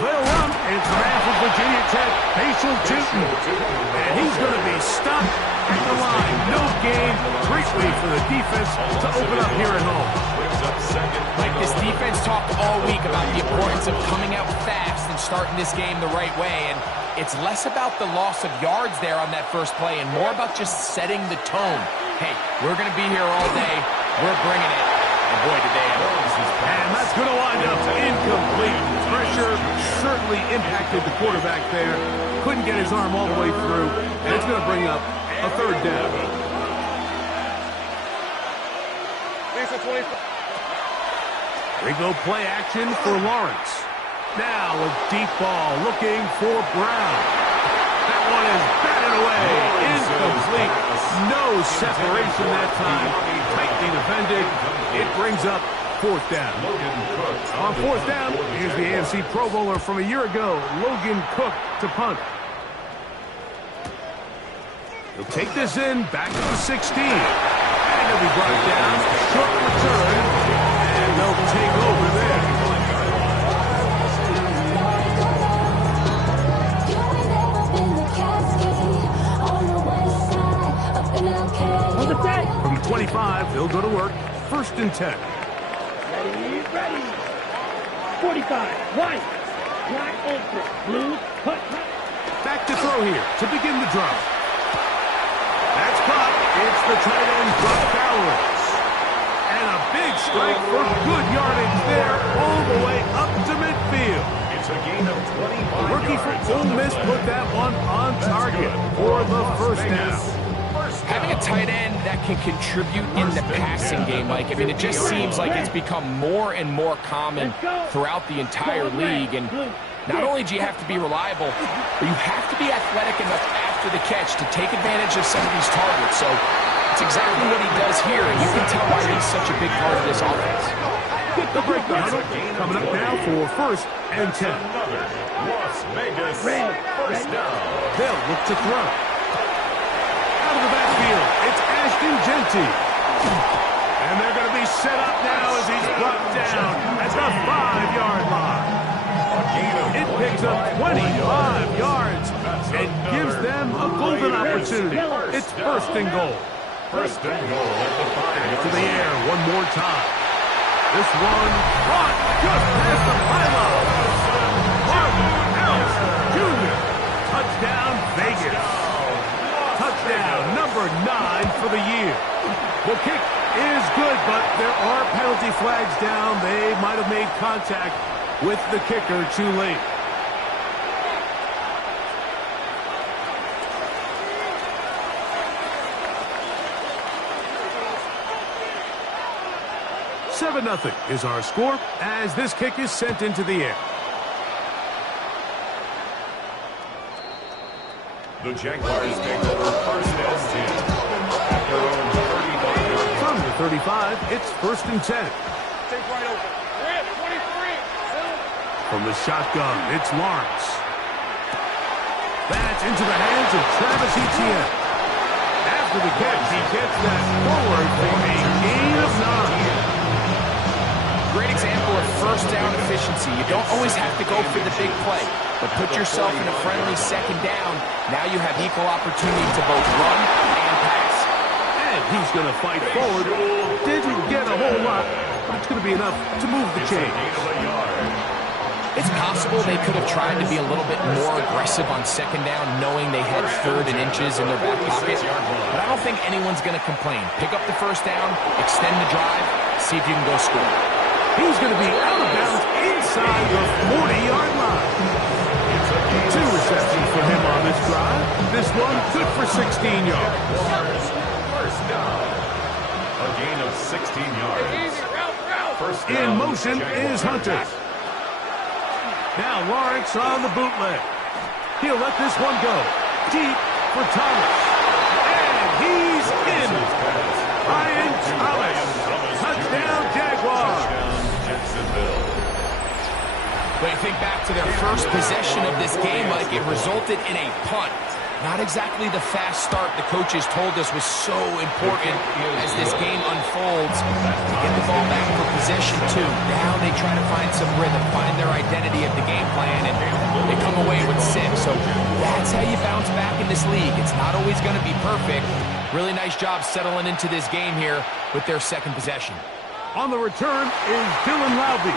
They'll run. It's the man from Virginia Tech, Facial Tootin. And he's going to be stuck at the line. No gain. Great way for the defense to open up here at home. Like, this defense talked all week about the importance of coming out fast and starting this game the right way. And it's less about the loss of yards there on that first play and more about just setting the tone. Hey, we're going to be here all day. We're bringing it. And boy, did they have it. And that's going to wind up incomplete. Pressure certainly impacted the quarterback there. Couldn't get his arm all the way through. And it's going to bring up a third down. We go play action for Lawrence. Now a deep ball looking for Brown. That one is batted away. Incomplete. No separation that time. Tightly defended. It brings up fourth down. On fourth down, here's the AFC Pro Bowler from a year ago, Logan Cook, to punt. He'll take this in, back to the 16. And he'll be brought down. Short return. And they'll take over there. From the 25, they'll go to work. First and 10. Ready. 45. White. Black open. Blue. Put. Back to throw here to begin the drive. That's caught. It's the tight end, Buck Bowers. And a big strike for good yardage there all the way up to midfield. It's a gain of 25. The rookie from Ole Miss put that one on target for the first down. Having a tight end that can contribute in the passing game, Mike, I mean, it just seems like it's become more and more common throughout the entire league. And not only do you have to be reliable, but you have to be athletic enough after the catch to take advantage of some of these targets. So it's exactly what he does here, and you can tell why he's such a big part of this offense. The break the huddle coming up now for first and 10. Las Vegas first down. They'll look to throw. Out of the backfield, it's Ashton Genty. And they're going to be set up now as he's brought down at the 5-yard line. It picks up 25 yards and gives them a golden opportunity. It's first and goal. First and goal at the 5-yard To the air one more time. This one caught just past the pylon. Marvin Harris Jr. Touchdown Vegas. Touchdown number 9 for the year. The kick is good, but there are penalty flags down. They might have made contact with the kicker too late. Nothing is our score as this kick is sent into the air. The Jaguars take over first and 10 at their own 35-yard line. From the 35, it's first and 10. Take right open. 23. From the shotgun, it's Lawrence. That's into the hands of Travis Etienne. After the catch, he gets that forward for a gain of 9. Great example of first down efficiency. You don't always have to go for the big play, but put yourself in a friendly second down. Now you have equal opportunity to both run and pass. And he's going to fight forward. Didn't get a whole lot, but it's going to be enough to move the chains. It's possible they could have tried to be a little bit more aggressive on second down, knowing they had third and inches in their back pocket. But I don't think anyone's going to complain. Pick up the first down, extend the drive, see if you can go score. He's going to be out of bounds inside the 40-yard line. 2 receptions for him on this drive. This one good for 16 yards. First down. A gain of 16 yards. First down. In motion is Hunter. Now Lawrence on the bootleg. He'll let this one go. Deep for Thomas. And he's in. Ryan Thomas. Touchdown Jaguars. When you think back to their first possession of this game, like, it resulted in a punt. Not exactly the fast start the coaches told us was so important as this game unfolds. They get the ball back for possession two. Now they try to find some rhythm, find their identity of the game plan, and they come away with 6. So that's how you bounce back in this league. It's not always going to be perfect. Really nice job settling into this game here with their second possession. On the return is Dylan Laube.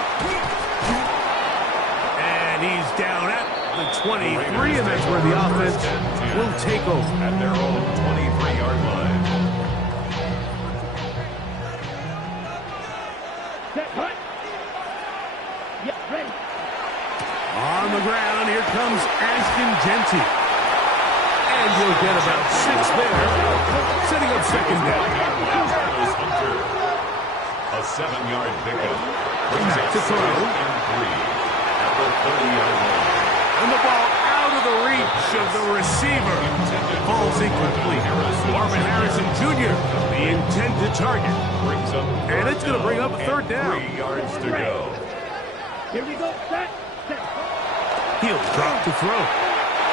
And he's down at the 23, and that's where the offense will take over. At their own 23-yard line. Set, hut. Yeah, ready. On the ground, here comes Ashton Genty. And he'll get about 6 there, setting up second down. A 7-yard pickup. Back to throw. And 3 at the 30-yard line. And the ball out of the reach of the receiver. Falls incomplete. Marvin Harrison Jr., the intended target. And it's going to bring up a third down. 3 yards to go. Here we go. Set. He'll drop to throw.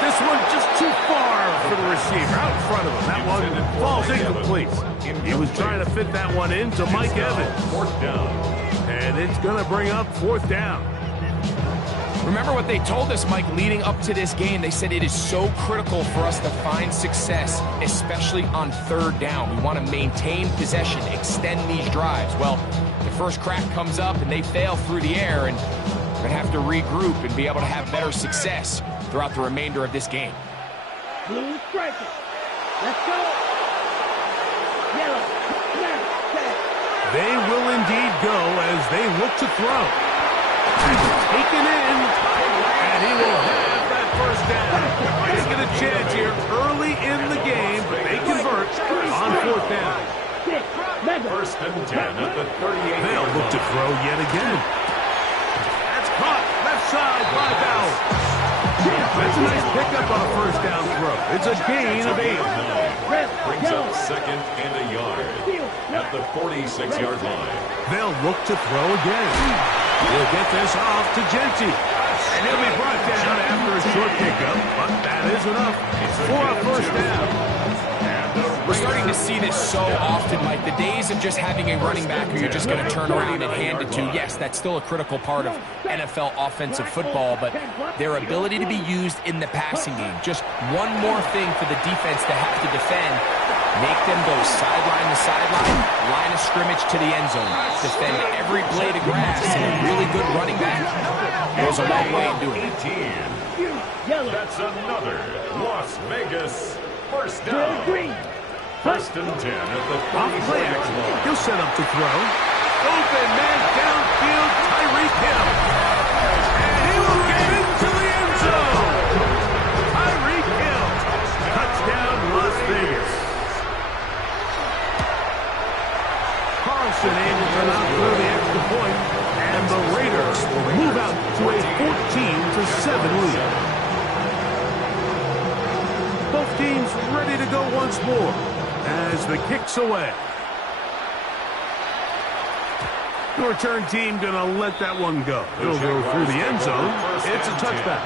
This one just too far for the receiver. Out in front of him. That one falls incomplete. He was trying to fit that one into Mike Evans. 4th down. And it's going to bring up 4th down. Remember what they told us, Mike, leading up to this game. They said it is so critical for us to find success, especially on 3rd down. We want to maintain possession, extend these drives. Well, the first crack comes up and they fail through the air, and we're going to have to regroup and be able to have better success throughout the remainder of this game. Blue striker. Let's go. Yellow. Left. Set. They will indeed go as they look to throw. Taken in, and he will have that first down. Taking a chance here early in the game, but they convert on 4th down. 1st and 10 at the 38. They'll look to throw yet again. That's caught left side by Bauer. That's a nice pickup on a first down throw. It's a gain of 8. Brings up 2nd and a yard at the 46-yard line. They'll look to throw again. He'll get this off to Genty. And he'll be brought down after a short pickup, but that is enough. It's for a first down. We're starting to see this so often, Mike. The days of just having a running back who you're just going to turn around and hand it to, yes, that's still a critical part of NFL offensive football, but their ability to be used in the passing game, just one more thing for the defense to have to defend. Make them go sideline to sideline, line of scrimmage to the end zone. Defend every blade of grass, and a really good running back goes a long way in doing it. 18. That's another Las Vegas first down. 1st and 10 at the 46 line. He'll set up to throw. Open man downfield, Tyreek Hill. And he will get into the end zone. Tyreek Hill. Touchdown, Las Vegas. Carlson able to knock through the extra point, and the Raiders will move out to a 14-7 lead. Both teams ready to go once more as the kick's away. The return team going to let that one go. It'll go through the end zone. It's a touchback.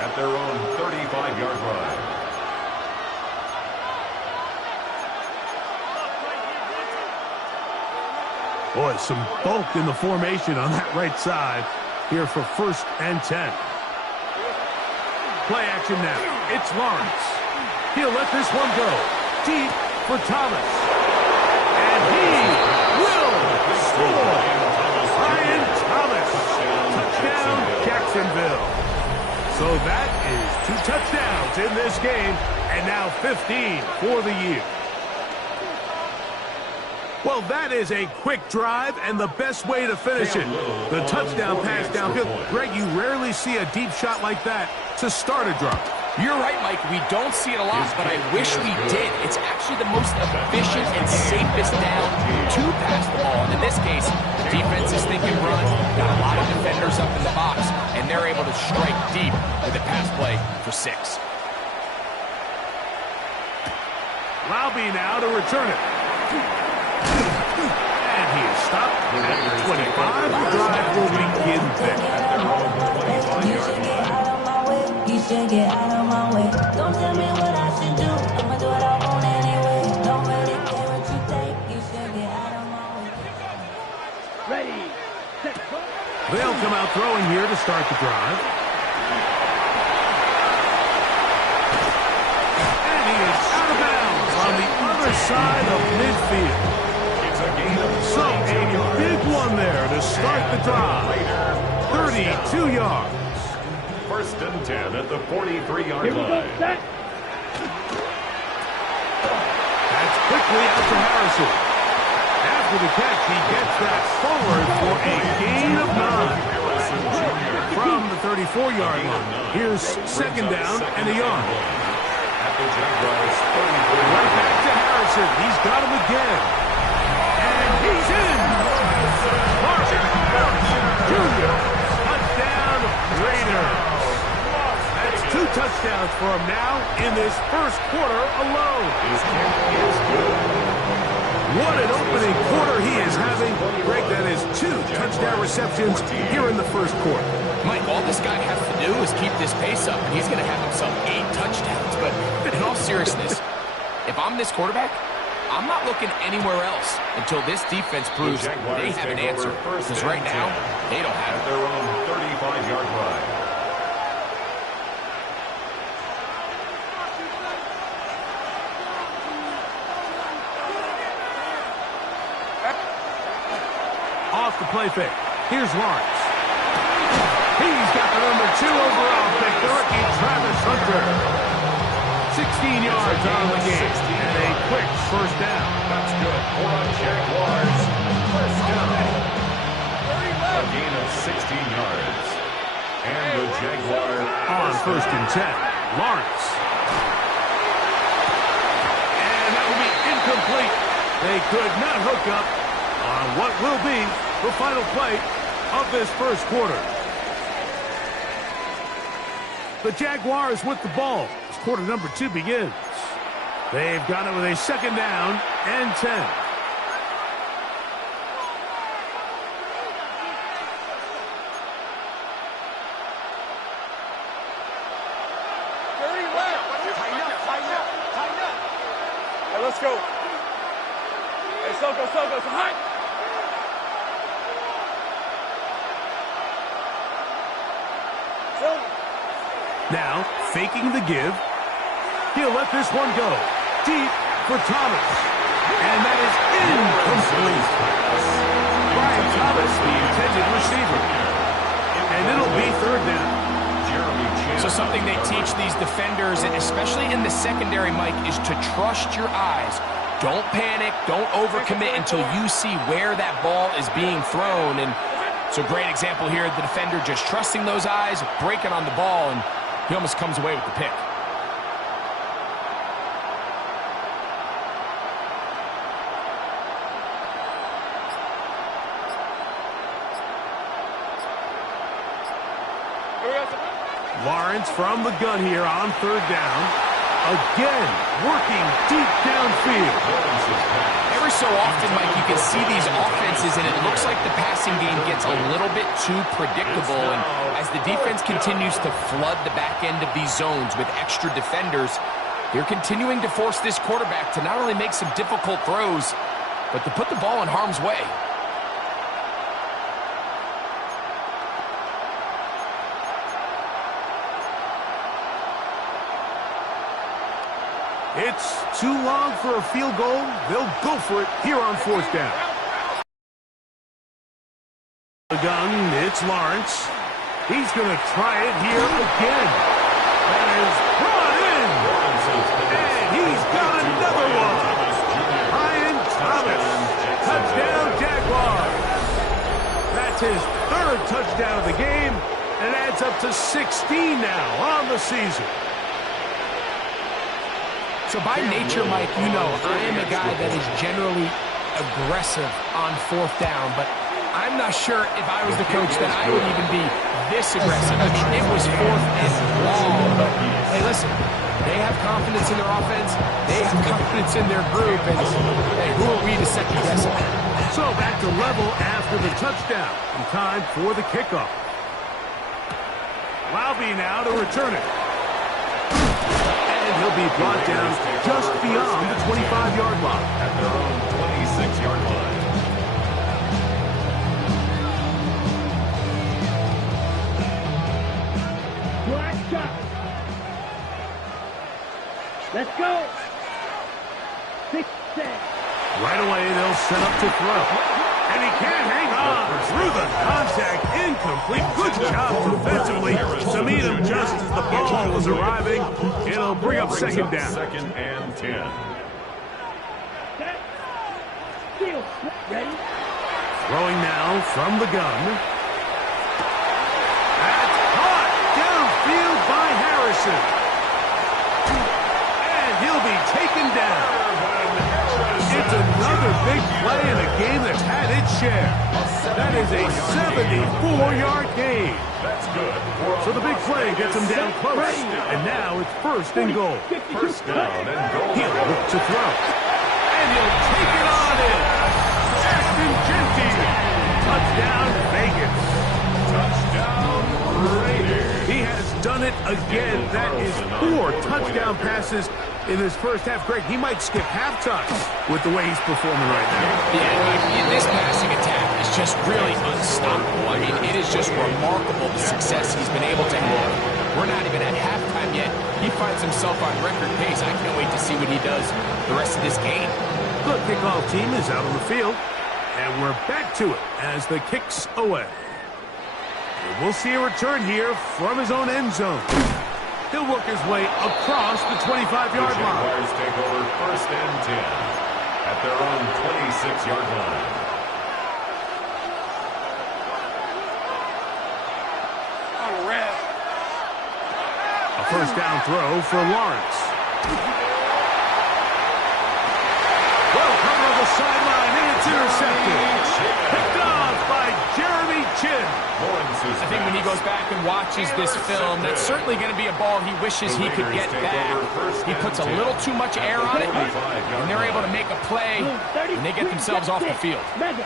At their own 35-yard line. Boy, some bulk in the formation on that right side here for 1st and 10. Play action now. It's Lawrence. He'll let this one go. Deep for Thomas. And he will score. Brian Thomas. Touchdown, Jacksonville. So that is 2 touchdowns in this game, and now 15 for the year. Well, that is a quick drive and the best way to finish it. The touchdown pass downfield. Greg, you rarely see a deep shot like that to start a drive. You're right, Mike. We don't see it a lot, but I wish we did. It's actually the most efficient and safest down to pass the ball. And in this case, the defense is thinking run, got a lot of defenders up in the box, and they're able to strike deep with a pass play for 6. Laube now to return it. And he is stopped at the 25. The drive will begin there. You should get out of my way. Don't tell me what I should come out throwing here to start the drive. And he is out of bounds on the other side of midfield. It's a gain of So a big one there to start the drive. 32 yards. First and 10 at the 43-yard Here we go, line. set. That's quickly out to Harrison. After the catch, he gets that forward for a gain of 9. Harrison Jr. From the 34-yard line. Here's second down and a yard. At the Jaguars' 34-yard Right line. back to Harrison. He's got him again. And he's in. Marvin Harrison Jr. Touchdown Raiders. That's 2 touchdowns for him now in this first quarter alone. His kick is good. What an opening quarter he is having. Greg, that is 2 touchdown receptions here in the first quarter. Mike, all this guy has to do is keep this pace up, and he's going to have himself 8 touchdowns. But in all seriousness, if I'm this quarterback, I'm not looking anywhere else until this defense proves they have an answer. Because right now, they don't have At it. their own 35-yard line. Off the play fake. Here's Lawrence. He's got the number 2 overall pick, the rookie Travis Hunter. 16 yards on the game. And a quick first down. That's good for the Jaguars. First down. A gain of 16 yards. And the Jaguars On first and 10. Lawrence. And that will be incomplete. They could not hook up on what will be the final play of this first quarter. The Jaguars with the ball as quarter number 2 begins. They've got it with a second down and 10. Hey, let's go. Hey, Soko, so high. Now, faking the give. He'll let this one go. Deep for Thomas. And that is incomplete. Brian Thomas, the intended receiver. And it'll be third down. So something they teach these defenders, especially in the secondary, Mike, is to trust your eyes. Don't panic. Don't overcommit until you see where that ball is being thrown. And so great example here, the defender just trusting those eyes, breaking on the ball, and he almost comes away with the pick. Lawrence from the gun here on third down. Again, working deep downfield. Every so often, Mike, you can see these offenses, and it looks like the passing game gets a little bit too predictable. And as the defense continues to flood the back end of these zones with extra defenders, they're continuing to force this quarterback to not only make some difficult throws, but to put the ball in harm's way. It's too long for a field goal. They'll go for it here on fourth down. The gun, it's Lawrence. He's going to try it here again. That is brought in. And he's got another one. Brian Thomas. Touchdown, Jaguars. That's his 3rd touchdown of the game. And it adds up to 16 now on the season. So by nature, Mike, you know, I am a guy that is generally aggressive on fourth down, but I'm not sure if I was the coach that I would even be this aggressive. I mean, it was 4th and long, but hey, listen, they have confidence in their offense, they have confidence in their group, and hey, who are we to second guess it? So back to level after the touchdown, and time for the kickoff. Laube now to return it. And he'll be brought down just beyond the 25-yard line. At their own 26-yard line. Black shot. Let's go. 6 seconds. Right away, they'll set up to throw. And he can't hang on. Through the contact, incomplete. Good job defensively to meet him just as the ball was arriving. It'll bring up second down. Second and 10. Set. Field. Ready? Throwing now from the gun. That's caught downfield by Harrison. And he'll be taken down. It's another big play in a game that's had its share. That is a 74-yard gain. That's good. So the big play gets him down close. And now it's first and goal. First down and goal. He'll look to throw. And he'll take it on in. Ashton Genty. Touchdown, Vegas. Touchdown, Raiders. He has done it again. That is 4 touchdown passes in his first half. Greg, he might skip halftime with the way he's performing right now. Yeah, this passing attack is just really unstoppable. I mean, it is just remarkable the success he's been able to have. We're not even at halftime yet. He finds himself on record pace. I can't wait to see what he does the rest of this game. The kickoff team is out on the field, and we're back to it as the kick's away. And we'll see a return here from his own end zone. He'll work his way across the 25-yard line. Jaguars take over first and 10 at their own 26-yard line. A first down throw for Lawrence. Well covered on the sideline, and it's intercepted. Picked off by Jeremy Chin. I think when he goes back and watches this film, that's certainly going to be a ball he wishes he could get back. He puts a little too much air on it, and they're able to make a play, and they get themselves off the field. Ready?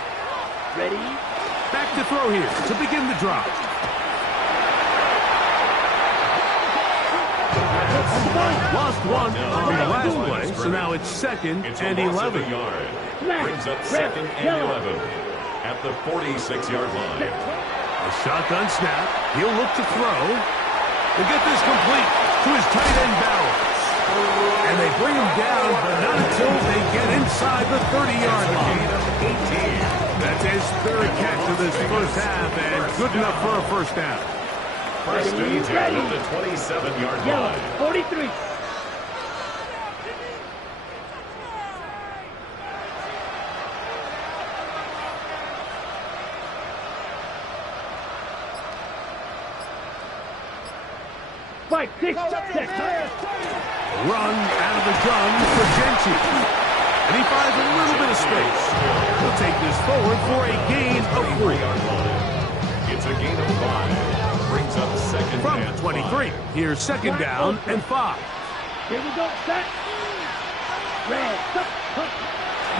Back to throw here to begin the drive. Lost one on the last play, so now it's second and 11. Brings up second and 11 at the 46-yard line. A shotgun snap. He'll look to throw. He'll get this complete to his tight end Bowers. And they bring him down, but not until they get inside the 30-yard line. That's his third catch of this first half, and good enough for a first down. First and 10 at the 27-yard line. 43. Fight 6 seconds. Run out of the gun for Genty. And he finds a little bit of space. He'll take this forward for a gain of 4. It's a gain of 5. Brings up second From and the 23. 5. Here's second down and 5. Here we go, set. Red.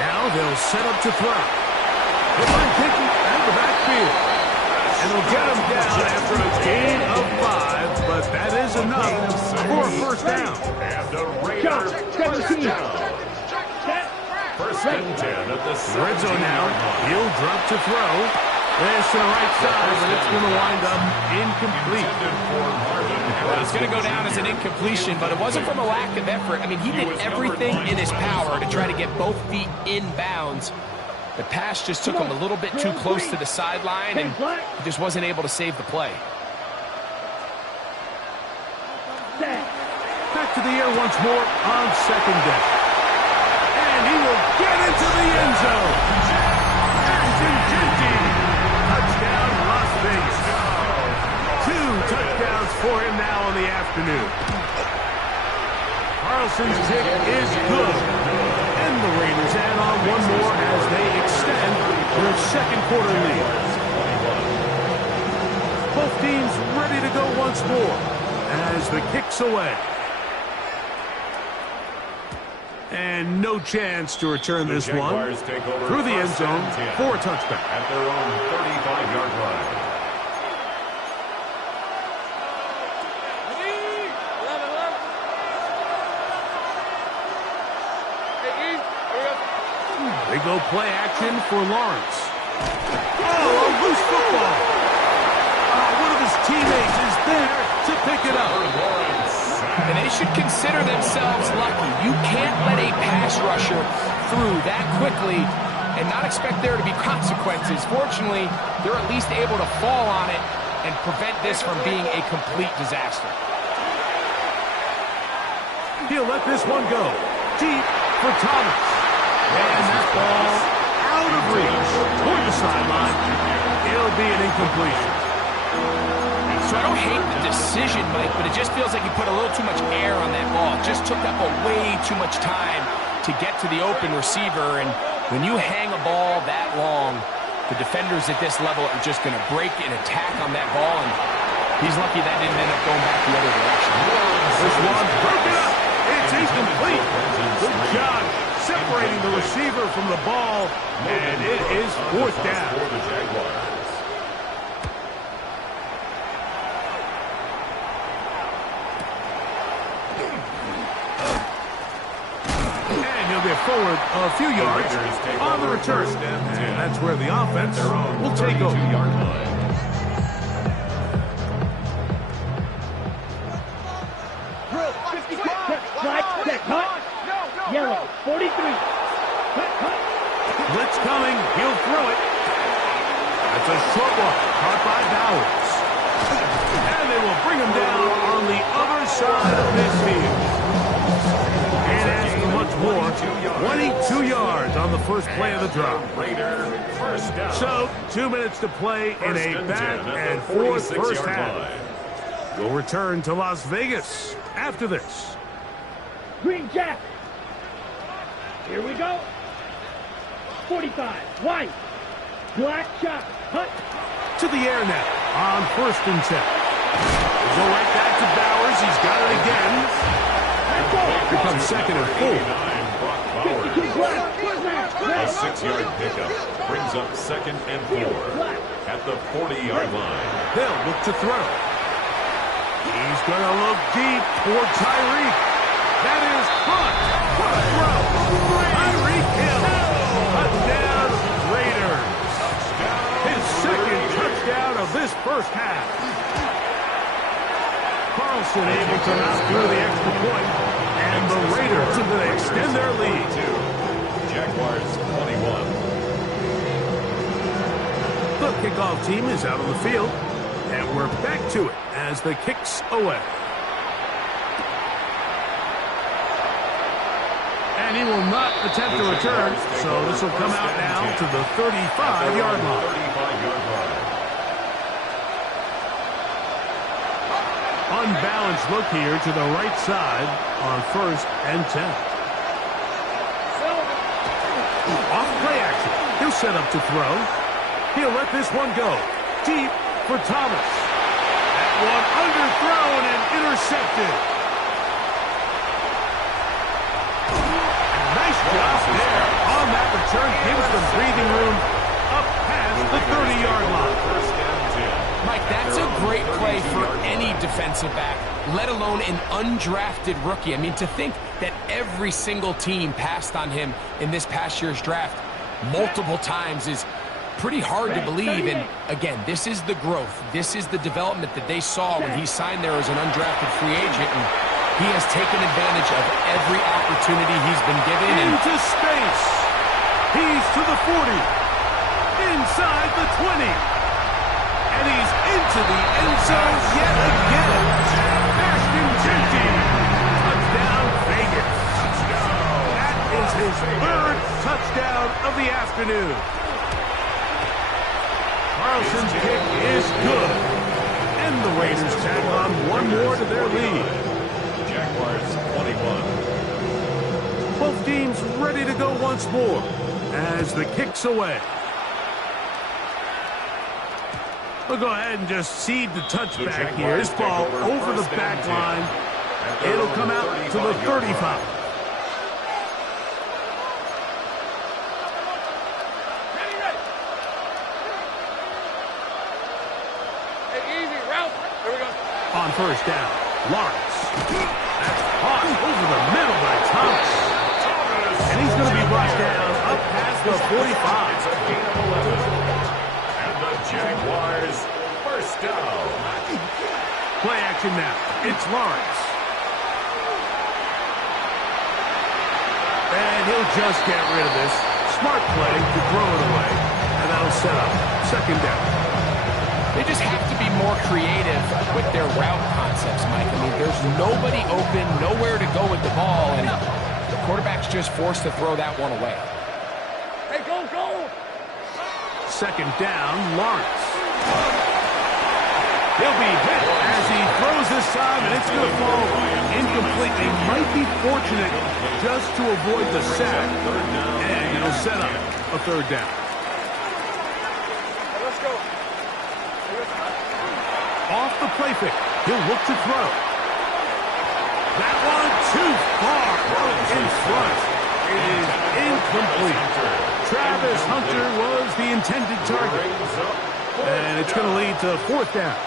Now they'll set up to throw. They'll find Genty out of the backfield. And they'll get him down after a gain of 5, but that is enough for a first down. And the Raiders first down. First and 10 at the Red zone now. He'll drop to throw. It's to the right side, but it's going to wind up incomplete. Well, it's going to go down as an incompletion, but it wasn't from a lack of effort. I mean, he did everything in his power to try to get both feet in bounds. The pass just took him a little bit too close to the sideline, and he just wasn't able to save the play. Back to the air once more on second down. And he will get into the end zone. Ashton Genty. Touchdown, Las Vegas. 2 touchdowns for him now on the afternoon. Carlson's kick is good. And the Raiders add on one more as they extend their second quarter lead. Both teams ready to go once more as the kick's away. And no chance to return this one through the end zone for a touchback. At their own 35-yard line. They go play action for Lawrence. Oh, a loose football. One of his his teammate is there to pick it up. And they should consider themselves lucky. You can't let a pass rusher through that quickly and not expect there to be consequences. Fortunately, they're at least able to fall on it and prevent this from being a complete disaster. He'll let this one go. Deep for Thomas. And that ball out of reach toward the sideline. It'll be an incompletion. So I don't hate the decision, Mike, but it just feels like he put a little too much air on that ball. It just took up way too much time to get to the open receiver. And when you hang a ball that long, the defenders at this level are just going to break and attack on that ball. And he's lucky that didn't end up going back the other direction. This one broken up. It's incomplete. Good job separating the receiver from the ball. And it is fourth down. For the Jaguars. He'll get forward a few yards on the return. And that's where the offense will take over. Drill, 55. Slide, set, cut. Yellow, 43. Cut, cut. Blitz coming. He'll throw it. That's a short one. Caught by Bowers. And they will bring him down on the other side of midfield. More, 22 yards on the first play of the drop. So, 2 minutes to play in a back and forth first half. We'll return to Las Vegas after this. Green Jack. Here we go. 45. White. Black shot. Cut. To the air now on 1st and 10. We'll go right back to Bowers. He's got it again. Here comes 2nd and 4. A 6-yard pickup brings up 2nd and 4 at the 40-yard line. They'll look to throw. He's going to look deep toward Tyreek. That is caught. What a throw. Tyreek Hill. Touchdown Raiders. His 2nd touchdown of this first half. Carlson able to knock through the extra point, and the Raiders are going to extend their lead. Jaguars 21. The kickoff team is out on the field, and we're back to it as the kick's away. And he will not attempt to return, so this will come out now to the 35-yard line. Unbalanced look here to the right side on 1st and 10. Off play action. He'll set up to throw. He'll let this one go. Deep for Thomas. That one underthrown and intercepted. Nice job there on that return. Gives them breathing room up past the 30-yard line. Mike, that's a great play for any defensive back, let alone an undrafted rookie. I mean, to think that every single team passed on him in this past year's draft multiple times is pretty hard to believe. And again, this is the growth. This is the development that they saw when he signed there as an undrafted free agent. And he has taken advantage of every opportunity he's been given. Into space. He's to the 40. Inside the 20. And he's into the end zone yet again. Ashton Jeanty. Touchdown, Vegas. That is his 3rd touchdown of the afternoon. Carlson's kick is good. And the Raiders tack on one more to their lead. Jaguars 21. Both teams ready to go once more as the kick's away. We'll go ahead and just seed the touchback here. This ball over the back line. It'll come out to the 35. Hey, easy, Ralph. Here we go. On 1st down, Lawrence. That's caught over the middle by Thomas. And he's going to be brought down up past the 45. It's a gain of 11. And the Jaguars First down. Play action now. It's Lawrence. And he'll just get rid of this. Smart play to throw it away. And that'll set up second down. They just have to be more creative with their route concepts, Mike. I mean, there's nobody open, nowhere to go with the ball, and the quarterback's just forced to throw that one away. Hey, go, go! Second down, Lawrence. He'll be hit as he throws this time, and it's going to fall incomplete. He might be fortunate just to avoid the sack, and it'll set up a third down. Hey, let's go. Off the play fake, he'll look to throw. That one too far in front. It is incomplete. Travis Hunter was the intended target. And it's going to lead to fourth down.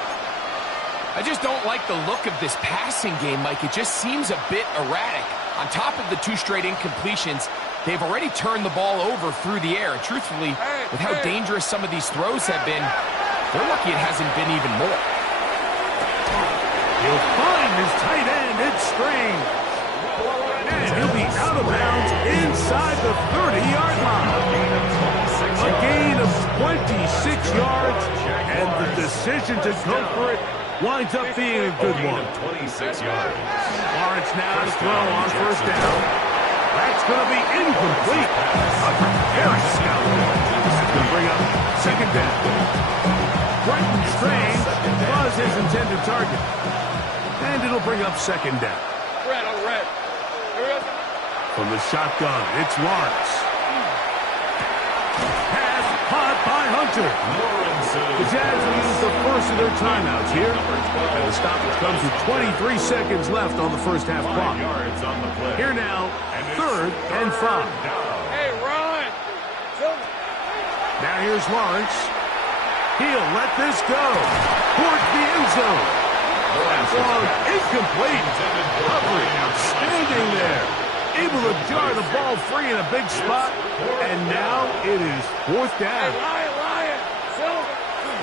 I just don't like the look of this passing game, Mike. It just seems a bit erratic. On top of the 2 straight incompletions, they've already turned the ball over through the air. And truthfully, with how dangerous some of these throws have been, they're lucky it hasn't been even more. He'll find his tight end. It's Strange. And he'll be out of bounds inside the 30-yard line. A gain of 26 yards, and the decision to go for it winds up being a good one. 26 yards. Lawrence now to throw on first down. That's going to be incomplete. Very scout. That's going to bring up second down. Brenton Strange was his intended target. And it'll bring up second down. Red on red. Here we go. From the shotgun, it's Lawrence. Pass caught by Hunter. The Jags will use the first of their timeouts here. And the stoppage comes with 23 seconds left on the first half clock. Here now, third and 5. Hey, run. Now here's Lawrence. He'll let this go towards the end zone. That one incomplete. Coverage outstanding there. Able to jar the ball free in a big spot. And now it is fourth down. Lion. Silver.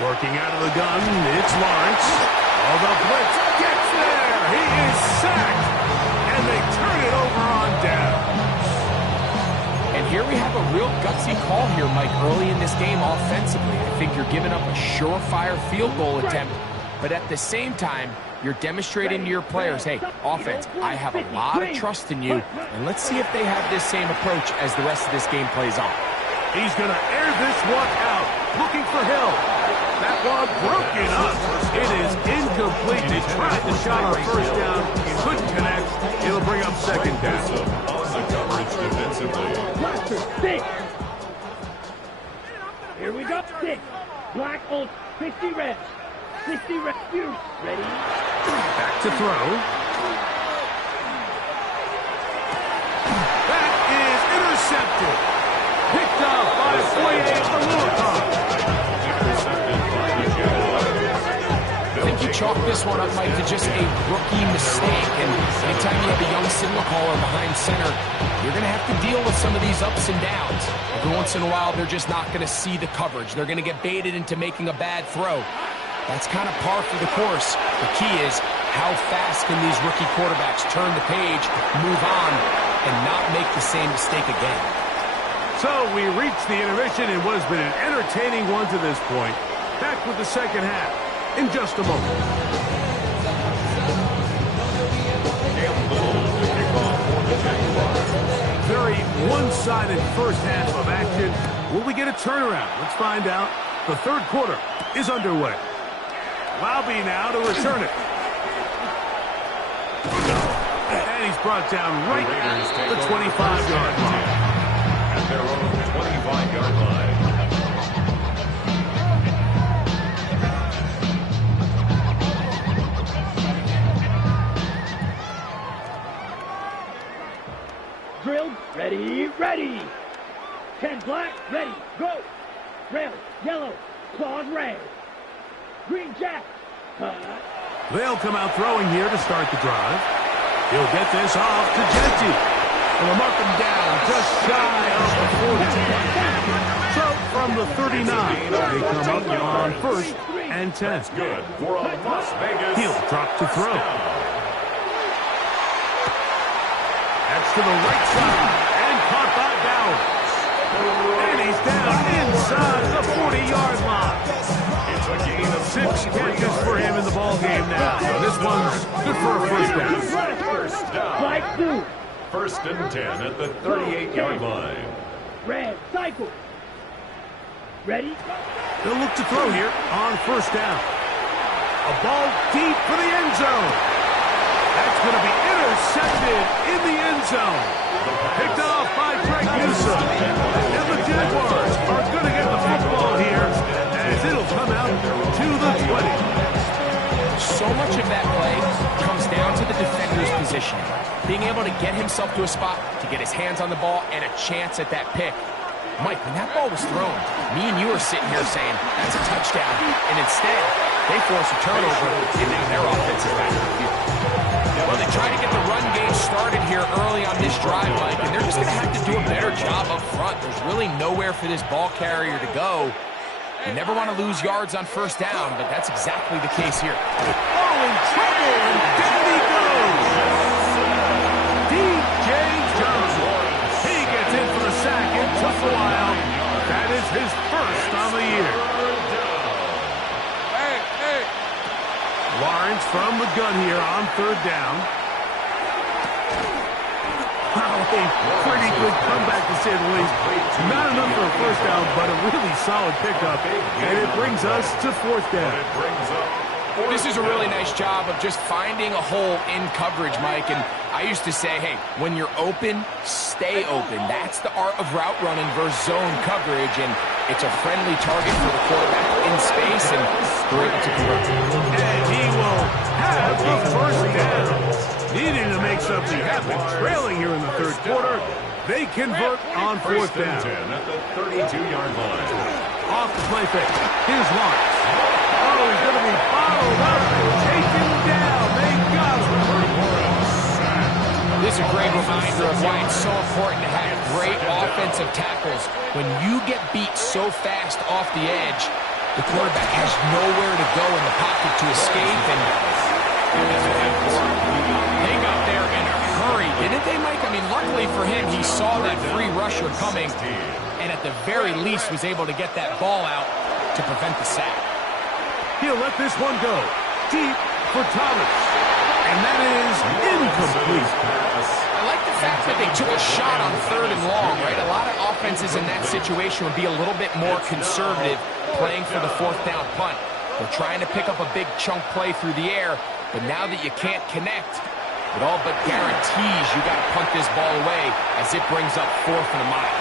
Working out of the gun, it's Lawrence. Oh, the blitz gets there. He is sacked. And they turn it over on down. And here we have a real gutsy call here, Mike, early in this game offensively. I think you're giving up a surefire field goal attempt, but at the same time, you're demonstrating to your players, hey, offense, I have a lot of trust in you, and let's see if they have this same approach as the rest of this game plays on. He's going to air this one out, looking for Hill. That one broken up. It is incomplete. They tried the shot on first down, couldn't connect. It'll bring up second down. On the coverage defensively. Blaster, 6. Here we go, 6. Black ult, 50 reps. 60 reps, ready? Back to throw. That is intercepted. Picked up by Foye Aluakar. I think you chalk this one up, Mike, to just a rookie mistake. And anytime you have a young signal caller behind center, you're going to have to deal with some of these ups and downs. Every once in a while, they're just not going to see the coverage. They're going to get baited into making a bad throw. That's kind of par for the course. The key is how fast can these rookie quarterbacks turn the page, move on, and not make the same mistake again. So we reach the intermission in what has been an entertaining one to this point. Back with the second half in just a moment. Very one-sided first half of action. Will we get a turnaround? Let's find out. The third quarter is underway. Laube now to return it. And he's brought down right at the 25-yard line. At their own 25-yard line. Drilled, ready. 10 black, ready, go. Red, yellow, claws red. Green jack, cut. They'll come out throwing here to start the drive. He'll get this off to Genti. And we'll mark him down just shy of the 40. So from the 39. They come up on 1st and 10. That's good for a Las Vegas. He'll drop to throw. That's to the right side and caught by Bowers. And he's down inside the 40-yard line. It's a gain of 6 catches for him in the ball game now. So this one's good for a first down. First down. First and 10 at the 38-yard line. Red, cycle. Ready? They'll look to throw here on first down. A ball deep for the end zone. That's going to be intercepted in the end zone. Picked off by Greg Newsome. And the Jaguars are going to get the football here as it'll come out to the 20. So much of that play comes down to the defender's positioning. Being able to get himself to a spot, to get his hands on the ball, and a chance at that pick. Mike, when that ball was thrown, me and you were sitting here saying, that's a touchdown. And instead, they force a turnover, and now their offense is back in the field. Well, they try to get the run game started here early on this drive, Mike, and they're just going to have to do a better job up front. There's really nowhere for this ball carrier to go. You never want to lose yards on first down, but that's exactly the case here. Oh, in trouble, and down he goes. D.J. Johnson. He gets in for the sack. It took a while. That is his first on the year. Hey. Lawrence from the gun here on third down. A pretty good comeback to say the least. Not enough for a first down, but a really solid pickup. And it brings us to fourth down. This is a really nice job of just finding a hole in coverage, Mike. And I used to say, hey, when you're open, stay open. That's the art of route running versus zone coverage. And it's a friendly target for the quarterback in space, and they're able to convert. And he will have the first down. Needing to make something happen. Trailing here in the third quarter. They convert on fourth down. At the 32-yard line. Off the play fake. Here's Lawrence. Oh, he's going to be bottled up and taken down. They got him. This is a great reminder of why it's so important to have great offensive tackles. When you get beat so fast off the edge, the quarterback has nowhere to go in the pocket to escape, and they got there in a hurry, didn't they, Mike? I mean, luckily for him, he saw that free rusher coming, and at the very least was able to get that ball out to prevent the sack. He'll let this one go. Deep for Thomas. And that is incomplete. I like the fact that they took a shot on third and long, right? A lot of offenses in that situation would be a little bit more conservative playing for the fourth down punt. They're trying to pick up a big chunk play through the air, but now that you can't connect, it all but guarantees you got to punt this ball away as it brings up fourth and a mile.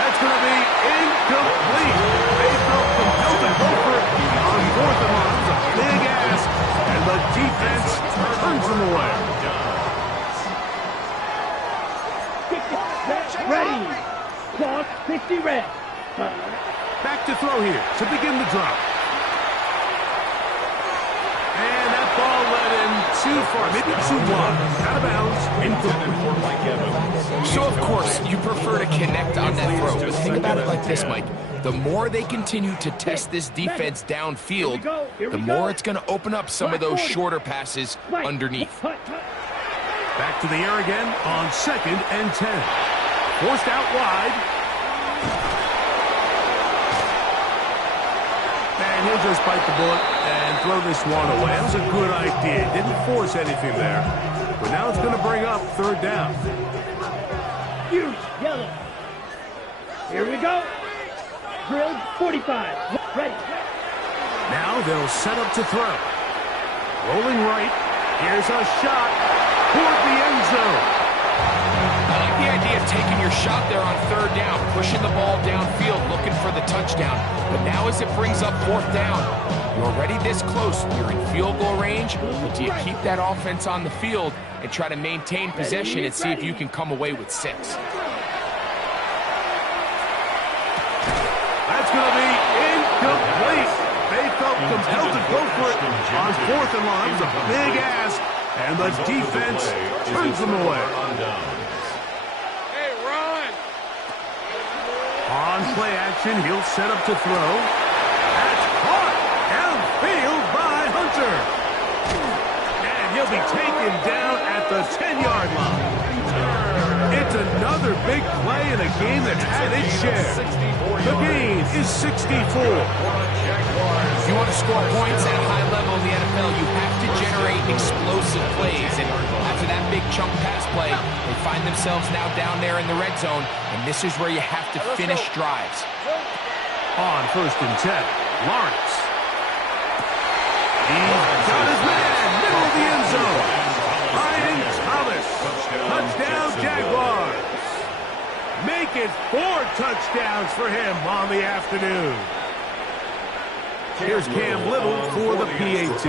That's going to be incomplete. They felt compelled to go for it on fourth and long. It's a big ask, and the defense turns them away. Ready. Clock 60 red. Back to throw here to begin the drop. And that ball led him too far, maybe too wide. Out of bounds, incomplete. So, of course, you prefer to connect on that throw. But think about it like this, Mike. The more they continue to test this defense downfield, the more it's going to open up some of those shorter passes underneath. Back to the air again on 2nd and 10. Forced out wide. And he'll just bite the bullet and throw this one away. That was a good idea. Didn't force anything there. But now it's going to bring up third down. Huge yellow. Here we go. Drilled 45. Ready. Now they'll set up to throw. Rolling right. Here's a shot toward the end zone. I like the idea of taking your shot there on third down, pushing the ball downfield, looking for the touchdown. But now as it brings up fourth down, you're already this close. You're in field goal range, but do you keep that offense on the field and try to maintain possession and see if you can come away with 6? That's going to be incomplete. They felt compelled to go for it on fourth and long. That was a big ask, and the defense turns them away. Hey, run! On play action, he'll set up to throw. That's caught downfield by Hunter. And he'll be taken down at the 10-yard line. It's another big play in a game that had its share. The game is 64. If you want to score points at a high level in the NFL, you have to generate explosive plays. And after that big chunk pass play, they find themselves now down there in the red zone. And this is where you have to finish drives. On 1st and 10, Lawrence. He's got his man, middle of the end zone. Ryan Thomas. Touchdown, Jaguars. Make it 4 touchdowns for him on the afternoon. Here's Cam Little for the PAT.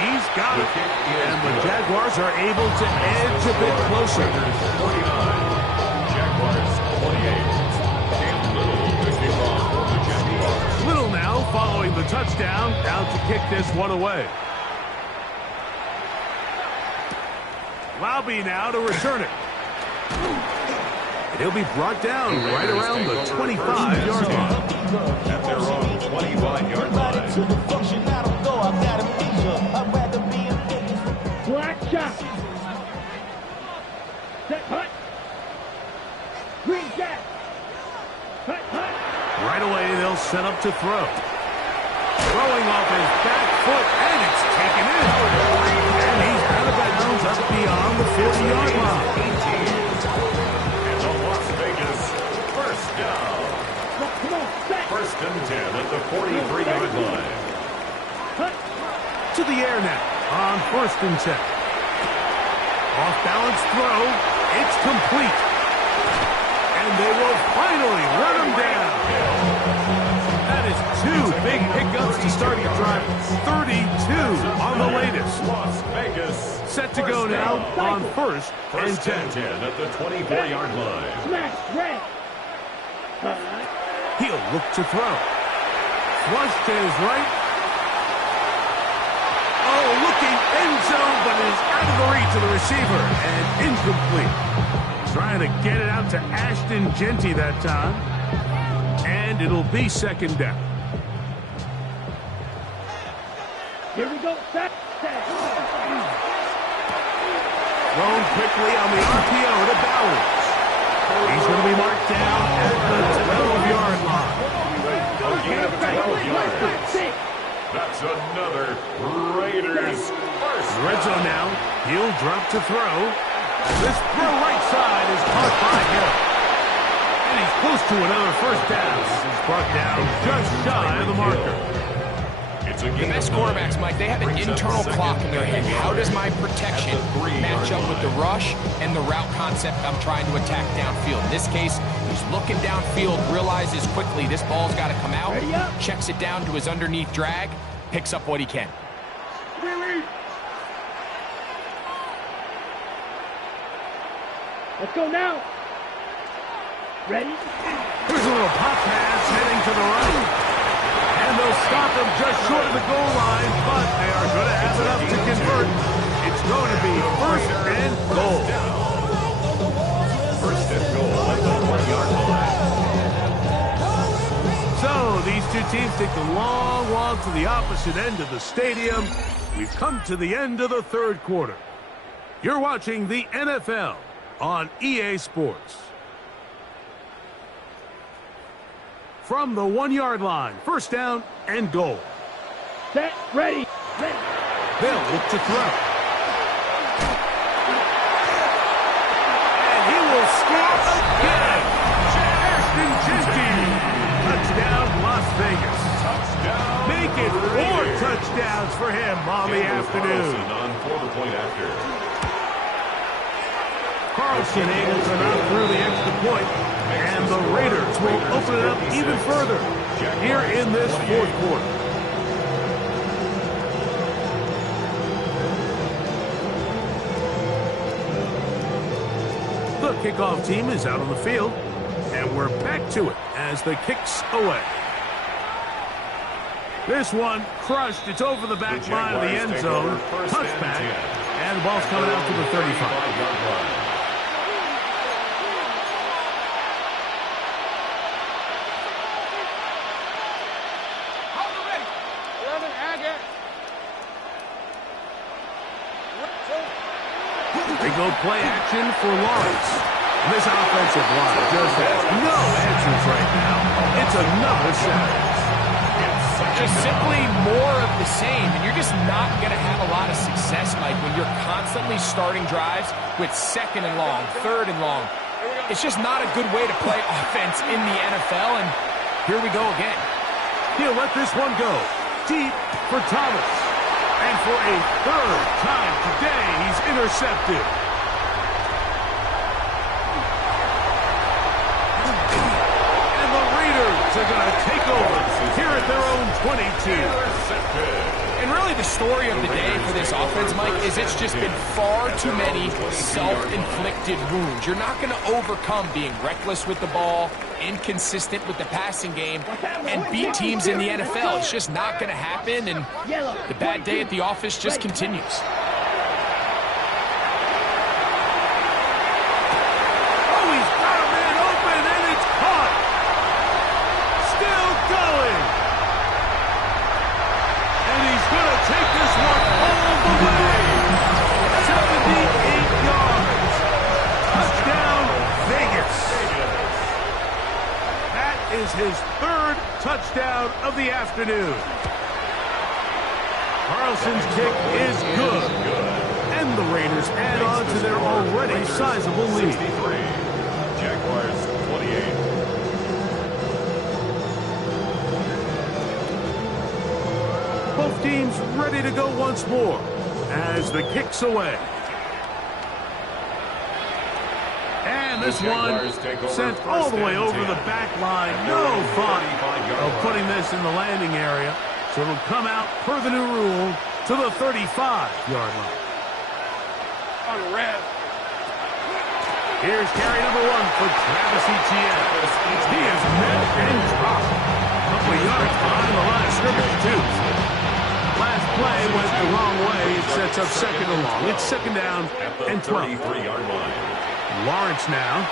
He's got it. And the Jaguars are able to edge a bit closer. Jaguars 28. Cam Little, the kickoff for the Jaguars. Little now following the touchdown, out to kick this one away. Laube now to return it. And he'll be brought down right around the 25-yard line. At their own 25-yard line. Black shot. Set hut. Green jack. Hut, hut. Right away, they'll set up to throw. Throwing off his back foot, and it's taken in. And he's out of bounds up beyond the 40-yard line. And the Las Vegas first down. Come on, set. 1st and 10 at the 43-yard line. Hut. To the air now on 1st and 10. Off-balance throw. It's complete. And they will finally run him down. That is 2 big pickups to start the drive. 32 on the latest. Las Vegas Set to go now on 1st and 1st and 10. 10 at the 24-yard line. Smash, red. He'll look to throw. Flush to his right. Oh, looking end zone, but it is out of the reach of the receiver and incomplete. Trying to get it out to Ashton Genty that time. And it'll be 2nd down. Here we go, set. Thrown quickly on the RPO to Bowers. He's going to be marked down at the 12-yard line. That's another Raiders first. Red zone now. He'll drop to throw. This throw right side is caught by Hill. And he's close to another first down. He's brought down just shy of the marker. The best quarterbacks, Mike, they have an internal clock in their head. How does my protection match up with the rush and the route concept I'm trying to attack downfield? In this case, he's looking downfield, realizes quickly this ball's got to come out, checks it down to his underneath drag, picks up what he can. Let's go now. Ready? Here's a little pop pass heading to the right. And they'll stop him just short of the goal line, but they are going to have enough to convert. It's going to be 1st and goal. 1st and goal at the 20-yard line. So these two teams take the long walk to the opposite end of the stadium. We've come to the end of the 3rd quarter. You're watching the NFL on EA Sports. From the 1-yard line, 1st down and goal. Set, ready. They'll look to throw. And he will score again. Ashton Genty. Touchdown, Las Vegas. Touchdown. Make it 4 touchdowns for him on the afternoon. On 4-point after. Carlson able to knock through the extra point, and the Raiders will open it up even further here in this 4th quarter. The kickoff team is out on the field, and we're back to it as the kick's away. This one crushed. It's over the back line of the end zone. Touchback, and the ball's coming out to the 35. They go play action for Lawrence. This offensive line just has no answers right now. It's another sack. Just simply more of the same, and you're just not going to have a lot of success, Mike, when you're constantly starting drives with 2nd and long, 3rd and long. It's just not a good way to play offense in the NFL, and here we go again. He'll let this one go deep for Thomas. And for a 3rd time today, he's intercepted. And the Raiders are going to take over here at their own 22. And really the story of the day for this offense, Mike, is it's just been far too many self-inflicted wounds. You're not going to overcome being reckless with the ball, inconsistent with the passing game, and beat teams in the NFL. It's just not going to happen, and the bad day at the office just continues. His 3rd touchdown of the afternoon. Carlson's kick is good. And the Raiders add on to their already sizable lead. Jaguars 28. Both teams ready to go once more as the kick's away. And this one sent all the way over the back line. No thought of putting this in the landing area. So it'll come out per the new rule to the 35-yard line. On the red. Here's carry number 1 for Travis Etienne. He is met and dropped. A couple of yards behind the line of scrimmage, too. Last play went the wrong way. It sets up 2nd and long. It's 2nd down and 12. 33-yard line. Lawrence now.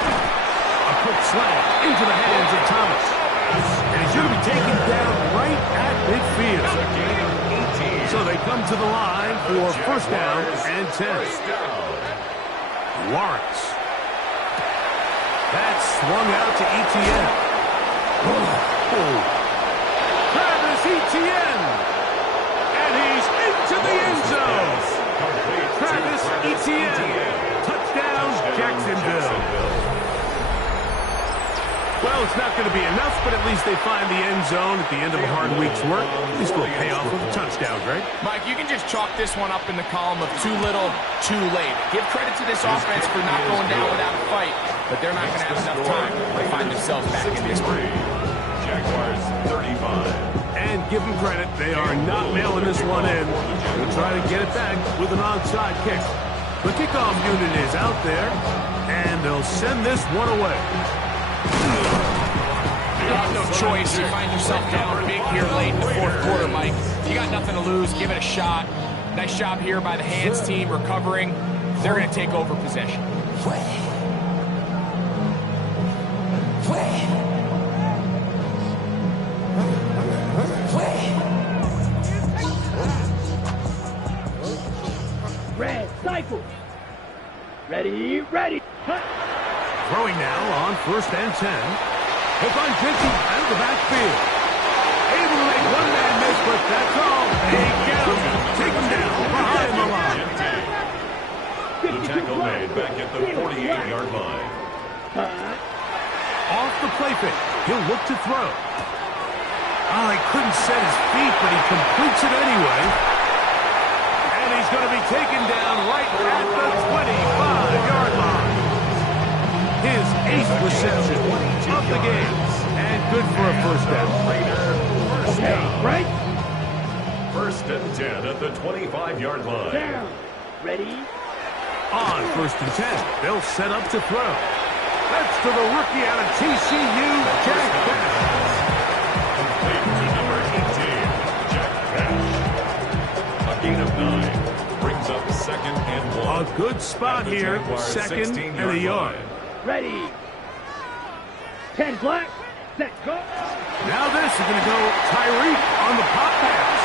A quick slant into the hands of Thomas. And he's going to be taken down right at midfield. So they come to the line for 1st down and 10. Lawrence. That swung out to Etienne. Oh. Travis Etienne. And he's into the end zone. Travis Etienne. Touchdown, Jacksonville. Well, it's not going to be enough, but at least they find the end zone at the end of a hard week's work. At least we'll pay off with a touchdown, right? Mike, you can just chalk this one up in the column of too little, too late. Give credit to this offense for not going down without a fight, but they're not going to have enough time to find themselves back in this one. Jaguars 35. And give them credit, they are not mailing this one in. They'll try to get it back with an onside kick. The kickoff unit is out there, and they'll send this one away. You have no choice. You find yourself down big here late in the 4th quarter, Mike. You got nothing to lose. Give it a shot. Nice job here by the hands team recovering. They're going to take over possession. Red cycle. Ready, ready. Cut. Throwing now on 1st and 10. He'll find Jensen out of the backfield. Able to make one man miss, but that's all. They get him. Take him down behind the line. The tackle made back at the 48-yard line. Off the play fake. He'll look to throw. Oh, he couldn't set his feet, but he completes it anyway. And he's going to be taken down right at the 25-yard line. His 8th reception of the game. And good for a 1st down. Okay, right. 1st and 10 at the 25-yard line. Down. Ready. On 1st and 10, they'll set up to throw. That's to the rookie out of TCU, Jack Bash. Complete to number 18, Jack Bash. A gain of 9 brings up 2nd and 1. A good spot here, 2nd and a yard. Ready. 10 black. Set. Go. Now this is going to go Tyreek on the pop pass.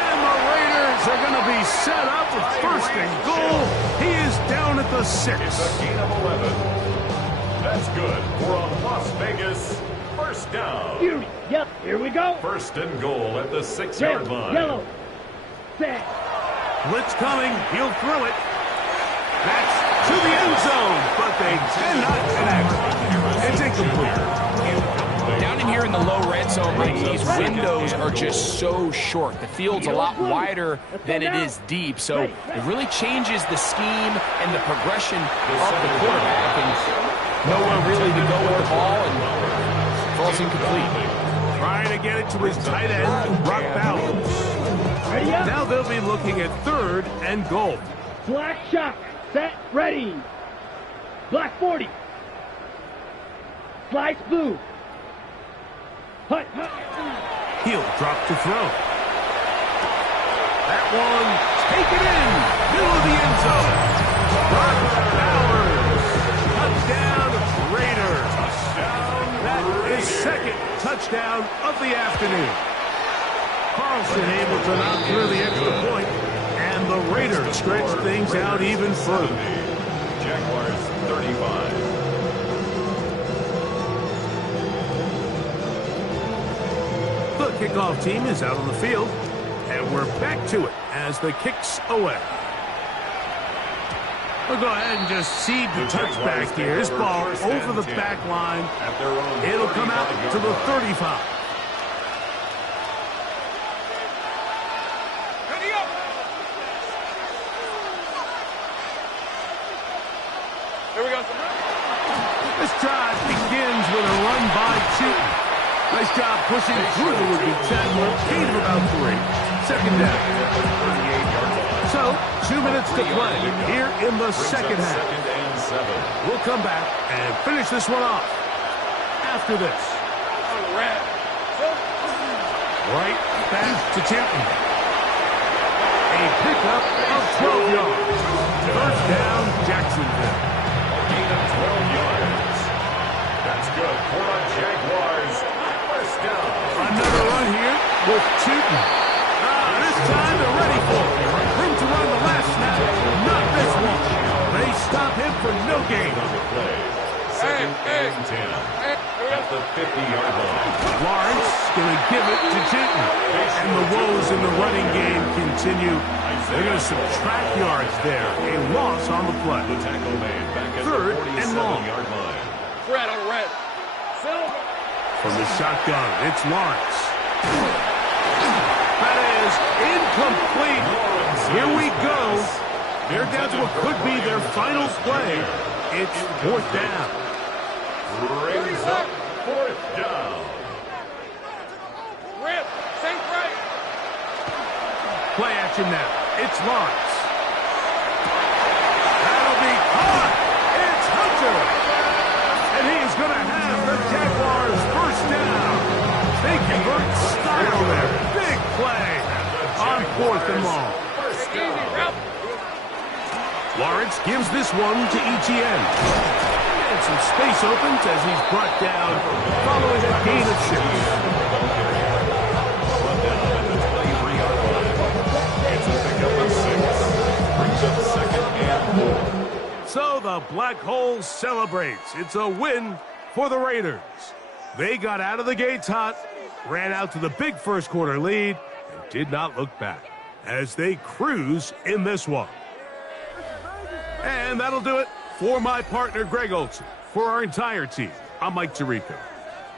And the Raiders are going to be set up First and goal. He is down at the 6. It's a gain of 11. That's good for a Las Vegas first down. Beauty. Yep, here we go. First and goal at the 6-yard line. Yellow. Set. Blitz coming. He'll throw it. That's to the end zone, but they cannot connect. It's incomplete. Down in here in the low red zone, Mike, these windows are just so short. The field's a lot wider than it is deep, so it really changes the scheme and the progression of the quarterback. And nowhere really to go with the ball, and falls incomplete. Trying to get it to his tight end, Brock Bowers. Now they'll be looking at 3rd and goal. Black shock. Set. Ready. Black 40. Slice blue. Hut. He'll drop to throw. That one, taken in, middle of the end zone. Brock Bowers, touchdown Raiders. That is 2nd touchdown of the afternoon. Carlson able to knock through the extra point, and the Raiders stretch things out even further. Jaguars 35. The kickoff team is out on the field, and we're back to it as the kick's away. We'll go ahead and just seed the touchback here. This ball over the back line. It'll come out to the 35. Here we go. This drive begins with a run by Chewton. Nice job pushing through the would-be tackler. Gain of about 3. 2nd down. So, 2 minutes to play here in the second half. We'll come back and finish this one off after this. Right back to Chewton. A pickup of 12 yards. First down, Jacksonville. Gain of 12 yards. That's good for the Jaguars. First down. Another run here with Chewton. This time they're ready for it. Room to run the last snap. Not this one. They stop him for no gain. Second and 10 at the 50-yard line. Lawrence going to give it to Chewton. And the woes in the running game continue. They're going to subtract yards there. A loss on the play. The tackle made back at 3rd the and long. 47-yard line. Red on red. Silver. From the shotgun, it's Lawrence. That is incomplete. Here we go. They're down to what could be their final play. It's 4th down. Raise up 4th down. Rip. Sink right. Play action now. It's Lawrence. That'll be caught. It's Hunter. And he's going to have the Jaguars first down. They convert style there. Big play on 4th and long. First down. Lawrence gives this one to Etienne. And some space opens as he's brought down following a gain of 6. So the Black Hole celebrates. It's a win for the Raiders. They got out of the gates hot, ran out to the big first quarter lead, and did not look back as they cruise in this one. And that'll do it for my partner, Greg Olson. For our entire team, I'm Mike Tirico.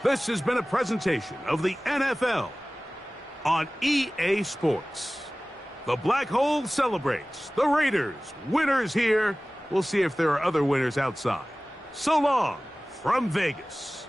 This has been a presentation of the NFL on EA Sports. The Black Hole celebrates. The Raiders, winners here. We'll see if there are other winners outside. So long from Vegas.